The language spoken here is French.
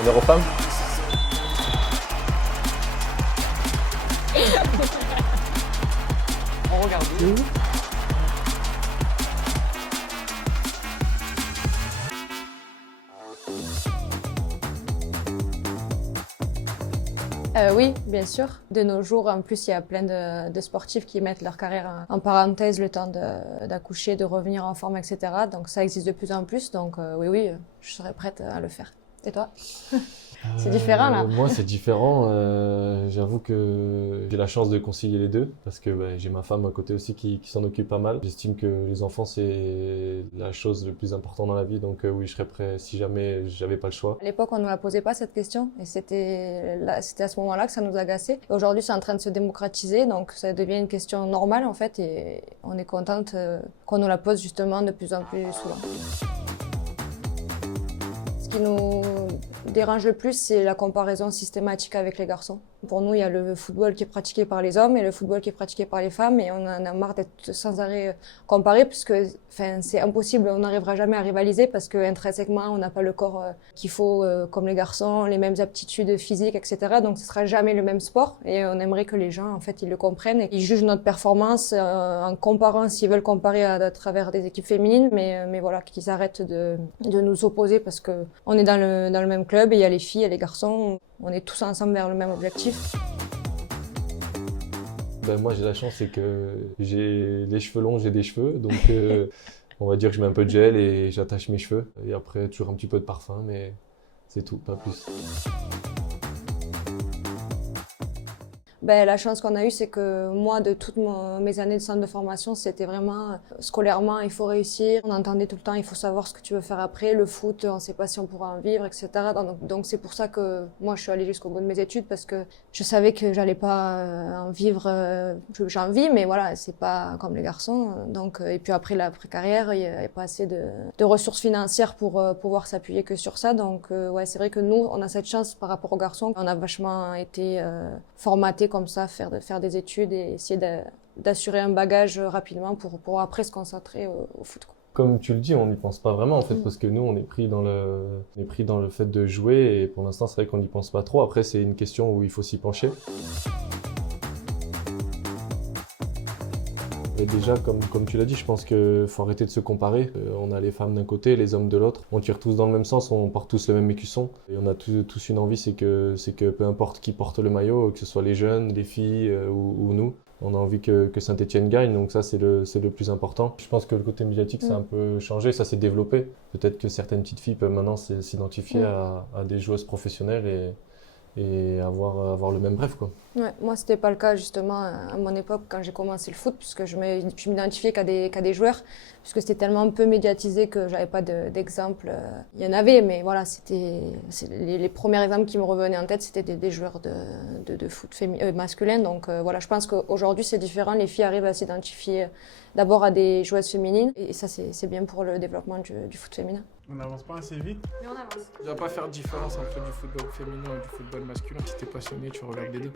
Honneur aux femmes. On regarde. Oui, bien sûr. De nos jours, en plus, il y a plein de sportifs qui mettent leur carrière en parenthèse le temps d'accoucher, de revenir en forme, etc. Donc ça existe de plus en plus. Donc oui, je serais prête à le faire. Et toi? C'est différent là. Moi, c'est différent. J'avoue que j'ai la chance de concilier les deux parce que j'ai ma femme à côté aussi qui s'en occupe pas mal. J'estime que les enfants, c'est la chose le plus importante dans la vie. Donc oui, je serais prêt si jamais j'avais pas le choix. À l'époque, on ne nous la posait pas cette question et c'était à ce moment-là que ça nous agaçait. Aujourd'hui, c'est en train de se démocratiser, donc ça devient une question normale en fait et on est contente qu'on nous la pose justement de plus en plus souvent. Ce qui nous dérange le plus, c'est la comparaison systématique avec les garçons. Pour nous, il y a le football qui est pratiqué par les hommes et le football qui est pratiqué par les femmes et on en a marre d'être sans arrêt comparés puisque c'est impossible, on n'arrivera jamais à rivaliser parce qu'intrinsèquement, on n'a pas le corps qu'il faut comme les garçons, les mêmes aptitudes physiques, etc. Donc ce sera jamais le même sport et on aimerait que les gens, en fait, ils le comprennent et qu'ils jugent notre performance en comparant, s'ils veulent comparer à travers des équipes féminines, mais voilà, qu'ils arrêtent de nous opposer parce que on est dans le même club et il y a les filles et les garçons, on est tous ensemble vers le même objectif. Moi, j'ai la chance, c'est que j'ai les cheveux longs, j'ai des cheveux, donc on va dire que je mets un peu de gel et j'attache mes cheveux. Et après, toujours un petit peu de parfum, mais c'est tout, pas plus. La chance qu'on a eue, c'est que moi, de toutes mes années de centre de formation, c'était vraiment scolairement, il faut réussir. On entendait tout le temps, il faut savoir ce que tu veux faire après. Le foot, on ne sait pas si on pourra en vivre, etc. Donc c'est pour ça que moi, je suis allée jusqu'au bout de mes études parce que je savais que j'allais pas en vivre. J'en vis, mais voilà, c'est pas comme les garçons. Donc et puis après l'après-carrière, il n'y avait pas assez de ressources financières pour pouvoir s'appuyer que sur ça. Donc ouais, c'est vrai que nous, on a cette chance par rapport aux garçons. On a vachement été formatés comme ça, faire des études et essayer d'assurer un bagage rapidement pour après se concentrer au foot. Comme tu le dis, on n'y pense pas vraiment en fait, parce que nous, on est pris dans le fait de jouer et pour l'instant, c'est vrai qu'on n'y pense pas trop. Après, c'est une question où il faut s'y pencher. Et déjà, comme tu l'as dit, je pense qu'il faut arrêter de se comparer. On a les femmes d'un côté, les hommes de l'autre. On tire tous dans le même sens, on porte tous le même écusson. Et on a tous une envie, c'est que peu importe qui porte le maillot, que ce soit les jeunes, les filles ou nous, on a envie que Saint-Etienne gagne. Donc ça, c'est le plus important. Je pense que le côté médiatique, ça a un peu changé, ça s'est développé. Peut-être que certaines petites filles peuvent maintenant s'identifier à des joueuses professionnelles et avoir le même rêve, quoi. Ouais, moi, c'était pas le cas justement à mon époque quand j'ai commencé le foot, puisque je m'identifiais qu'à des joueurs, puisque c'était tellement peu médiatisé que j'avais pas d'exemple. Il y en avait, mais voilà, les premiers exemples qui me revenaient en tête, c'était des joueurs de foot masculin. Donc voilà, je pense qu'aujourd'hui c'est différent. Les filles arrivent à s'identifier d'abord à des joueuses féminines, et ça c'est bien pour le développement du foot féminin. On n'avance pas assez vite. Mais on avance. Tu dois pas faire de différence entre du football féminin et du football masculin. Si t'es passionné, tu regardes les deux.